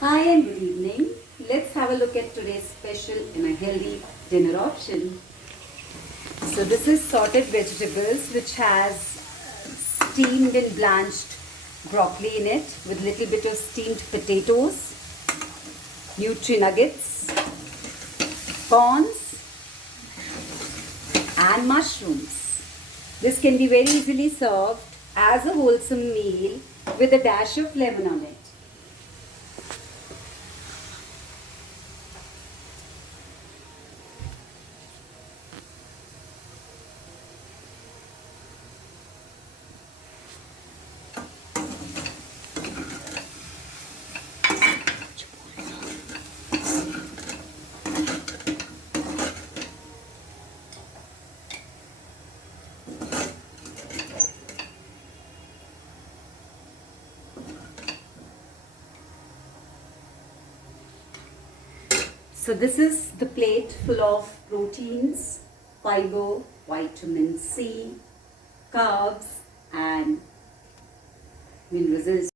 Hi and good evening. Let's have a look at today's special and a healthy dinner option. So this is sorted vegetables which has steamed and blanched broccoli in it with little bit of steamed potatoes, Nutri-Nuggets, corns and mushrooms. This can be very easily served as a wholesome meal with a dash of lemon on it. So this is the plate full of proteins, fiber, vitamin C, carbs and minerals.